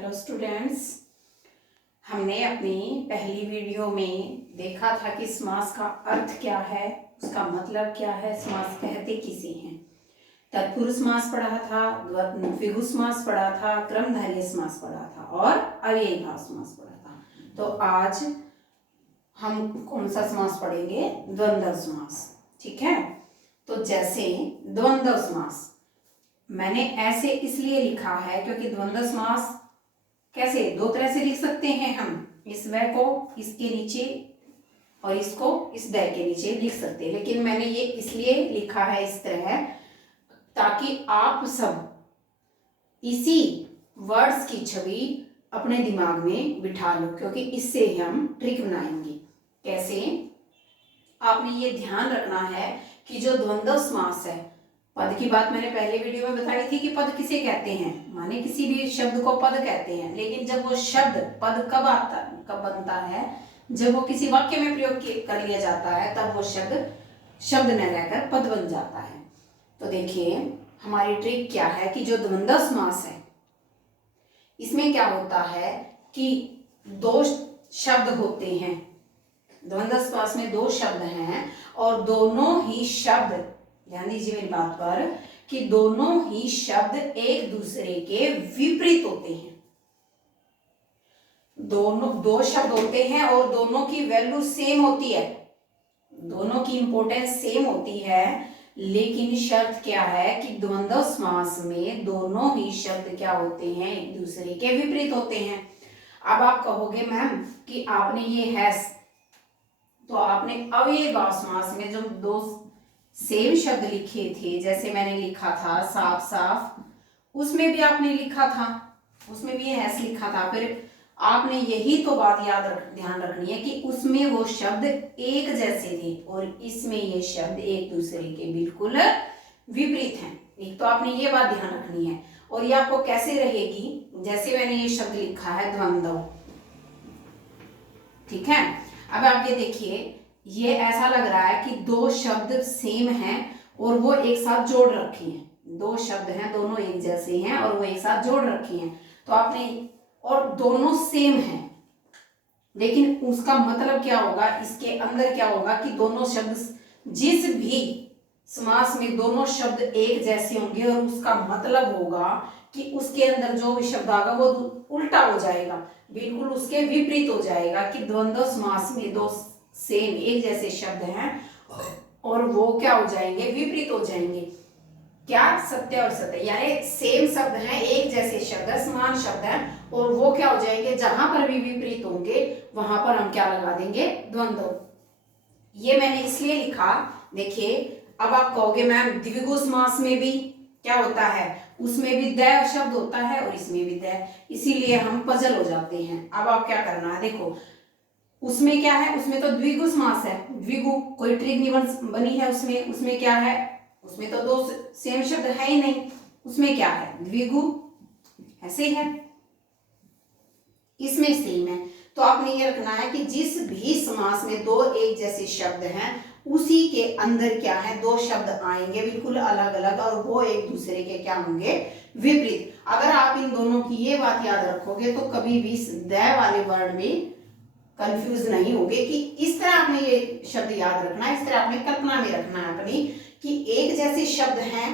Hello students, हमने अपनी पहली वीडियो में देखा था कि समास का अर्थ क्या है, उसका मतलब क्या है, समास कहते किसे हैं। तत्पुरुष समास पढ़ा था, द्विगु समास पढ़ा था, क्रमधारय समास पढ़ा था और अव्ययीभाव समास पढ़ा था। तो आज हम कौन सा समास पढ़ेंगे? द्वंद्व समास। ठीक है, तो जैसे द्वंद्व समास मैंने ऐसे इसलिए लिखा है क्योंकि द्वंद्व समास कैसे दो तरह से लिख सकते हैं। हम इस व को इसके नीचे और इसको इस द के नीचे लिख सकते हैं, लेकिन मैंने ये इसलिए लिखा है इस तरह ताकि आप सब इसी वर्ड्स की छवि अपने दिमाग में बिठा लो, क्योंकि इससे ही हम ट्रिक बनाएंगे। कैसे? आपने ये ध्यान रखना है कि जो द्वंद्व समास है, पद की बात मैंने पहले वीडियो में बताई थी कि पद किसे कहते हैं, माने किसी भी शब्द को पद कहते हैं। लेकिन जब वो शब्द पद कब बनता है? जब वो किसी वाक्य में प्रयोग कर लिया जाता है, तब वो शब्द न रहकर पद बन जाता है। तो देखिए हमारी ट्रिक क्या है कि जो द्वंद्व समास है इसमें क्या होता है कि दो शब्द होते हैं। द्वंद्व समास में दो शब्द हैं और दोनों ही शब्द, ध्यान दीजिए मेरी बात पर, कि दोनों ही शब्द एक दूसरे के विपरीत होते हैं। दो शब्द होते हैं और दोनों की वैल्यू सेम होती है, दोनों की इंपॉर्टेंस सेम होती है। लेकिन शर्त क्या है कि द्वंद्व समास में दोनों ही शब्द क्या होते हैं? एक दूसरे के विपरीत होते हैं। अब आप कहोगे मैम कि आपने ये है, तो आपने अव्ययीभाव समास में जो दो सेम शब्द लिखे थे, जैसे मैंने लिखा था साफ साफ, उसमें भी आपने लिखा था, उसमें भी हैस लिखा था। फिर आपने यही तो बात ध्यान रखनी है कि उसमें वो शब्द एक जैसे थे और इसमें ये शब्द एक दूसरे के बिल्कुल विपरीत हैं। एक तो आपने ये बात ध्यान रखनी है। और ये आपको कैसे रहेगी? जैसे मैंने ये शब्द लिखा है द्वंद्व, ठीक है। अब आप ये देखिए, ये ऐसा लग रहा है कि दो शब्द सेम हैं और वो एक साथ जोड़ रखे हैं। दो शब्द हैं, दोनों एक जैसे हैं और वो एक साथ जोड़ रखे हैं। तो आपने, और दोनों सेम हैं, लेकिन उसका मतलब क्या होगा? इसके अंदर क्या होगा कि दोनों शब्द, जिस भी समास में दोनों शब्द एक जैसे होंगे और उसका मतलब होगा कि उसके अंदर जो भी शब्द आएगा वो उल्टा हो जाएगा, बिल्कुल उसके विपरीत हो जाएगा। कि द्वंद्व समास में दो सेम एक जैसे शब्द हैं और वो क्या हो जाएंगे? विपरीत हो जाएंगे। क्या? सत्य और सत्य, यानी सेम शब्द हैं, एक जैसे शब्द है, समान शब्द है, और वो क्या हो जाएंगे? जहां पर भी विपरीत होंगे वहां पर हम क्या लगा देंगे? द्वंद्व। ये मैंने इसलिए लिखा। देखिए अब आप कहोगे मैम द्विगु समास में भी क्या होता है? उसमें भी द शब्द होता है और इसमें भी द, इसीलिए हम पजल हो जाते हैं। अब आप क्या करना है, देखो उसमें क्या है, उसमें तो द्विगु समास है, द्विगु कोई ट्रिक नहीं बनी है उसमें। उसमें क्या है? उसमें तो दो सेम शब्द है ही नहीं। उसमें क्या है? द्विगु ऐसे है, इसमें सेम है। तो आपने ये रखना है कि जिस भी समास में दो एक जैसे शब्द हैं उसी के अंदर क्या है? दो शब्द आएंगे बिल्कुल अलग अलग और वो एक दूसरे के क्या होंगे? विपरीत। अगर आप इन दोनों की ये बात याद रखोगे तो कभी भी द वाले वर्ड में कंफ्यूज नहीं होगे कि इस तरह आपने ये शब्द याद रखना है, इस तरह आपने कल्पना में रखना है अपनी कि एक जैसे शब्द हैं,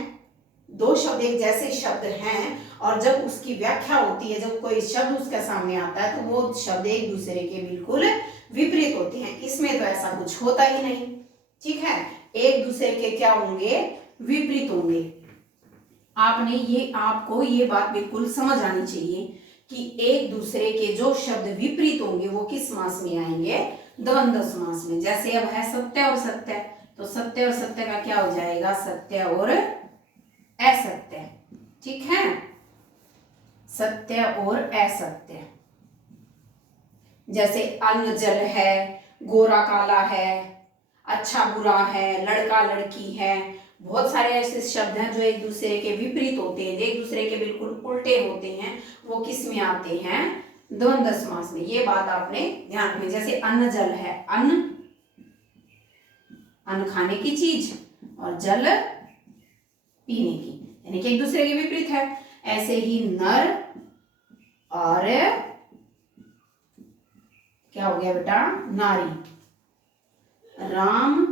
दो शब्द एक जैसे शब्द हैं, और जब उसकी व्याख्या होती है, जब कोई शब्द उसके सामने आता है तो वो शब्द एक दूसरे के बिल्कुल विपरीत होते हैं। इसमें तो ऐसा कुछ होता ही नहीं, ठीक है। एक दूसरे के क्या होंगे? विपरीत होंगे। आपको ये बात बिल्कुल समझ आनी चाहिए कि एक दूसरे के जो शब्द विपरीत होंगे वो किस समास में आएंगे? द्वंद्व समास में। जैसे अब है सत्य और सत्य, तो सत्य और सत्य का क्या हो जाएगा? सत्य और असत्य, ठीक है। सत्य और असत्य। जैसे अन्न जल है, गोरा काला है, अच्छा बुरा है, लड़का लड़की है, बहुत सारे ऐसे शब्द हैं जो एक दूसरे के विपरीत होते हैं, एक दूसरे के बिल्कुल उल्टे होते हैं, वो किस में आते हैं? द्वंद्व समास में। ये बात आपने ध्यान रखनी। जैसे अन्न जल है, अन्न अन्न खाने की चीज और जल पीने की, यानी कि एक दूसरे के विपरीत है। ऐसे ही नर और क्या हो गया बेटा, नारी। राम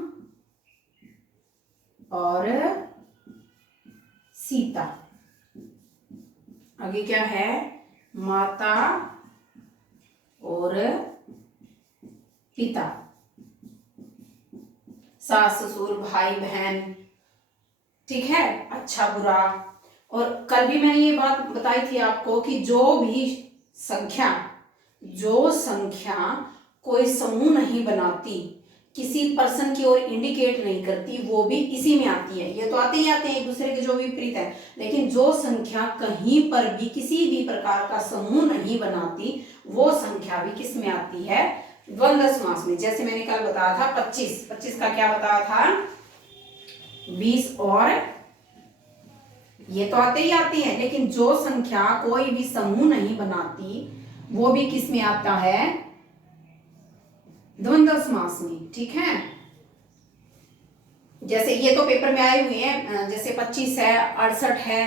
और सीता। आगे क्या है, माता और पिता, सास ससुर भाई बहन। ठीक है, अच्छा बुरा। और कल भी मैंने ये बात बताई थी आपको कि जो संख्या कोई समूह नहीं बनाती, किसी पर्सन की ओर इंडिकेट नहीं करती, वो भी इसी में आती है। ये तो आते ही आते हैं एक दूसरे के जो विपरीत है, लेकिन जो संख्या कहीं पर भी किसी भी प्रकार का समूह नहीं बनाती, वो संख्या भी किस में आती है, द्वंद्व समास में। जैसे मैंने कल बताया था 25 का क्या बताया था, 20 और ये तो आते ही आती है, लेकिन जो संख्या कोई भी समूह नहीं बनाती, वो भी किस में आता है, द्वंद्व समास में। ठीक है, जैसे ये तो पेपर में आए हुए हैं, जैसे 25 है, 68 है,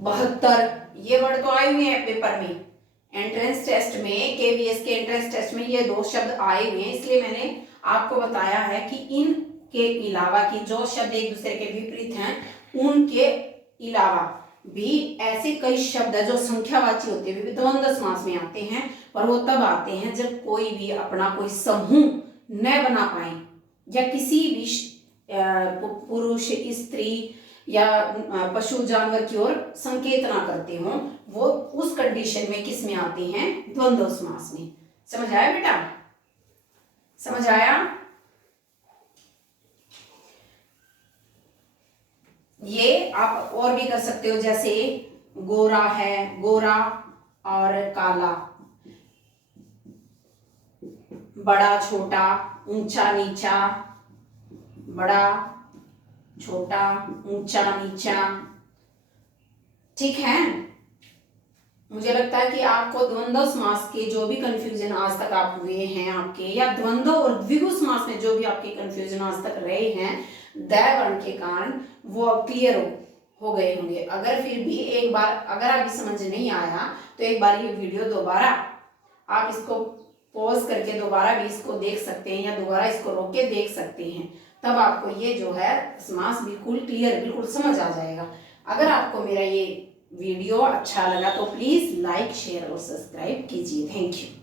72, ये वर्ड तो आए हुए हैं पेपर में। एंट्रेंस टेस्ट में, केवीएस के एंट्रेंस टेस्ट में ये दो शब्द आए हुए हैं, इसलिए मैंने आपको बताया है कि इनके अलावा की जो शब्द एक दूसरे के विपरीत हैं, उनके अलावा भी ऐसे कई शब्द है जो संख्यावाची होते हुए द्वंद्व समास में आते हैं, पर वो तब आते हैं जब कोई भी अपना कोई समूह न बना पाए, या किसी भी पुरुष स्त्री या पशु जानवर की ओर संकेत ना करते हो, वो उस कंडीशन में किस में आते हैं, द्वंद्व समास में। समझ आया बेटा, समझ आया। ये आप और भी कर सकते हो, जैसे गोरा है, गोरा और काला, बड़ा छोटा, ऊंचा नीचा, बड़ा छोटा, ऊंचा नीचा। ठीक है, मुझे लगता है कि आपको द्वंद्व समास के जो भी कंफ्यूजन आज तक आप हुए हैं आपके, या द्वंद्व और द्विगु समास में जो भी आपके कंफ्यूजन आज तक रहे हैं दै वर्ण के कारण, वो अब क्लियर हो गए होंगे। अगर फिर भी एक बार अगर अभी समझ नहीं आया, तो एक बार ये वीडियो दोबारा आप इसको पॉज करके दोबारा भी इसको देख सकते हैं, या दोबारा इसको रोक के देख सकते हैं, तब आपको ये जो है समास बिल्कुल क्लियर, बिल्कुल समझ आ जाएगा। अगर आपको मेरा ये वीडियो अच्छा लगा तो प्लीज लाइक शेयर और सब्सक्राइब कीजिए। Thank you.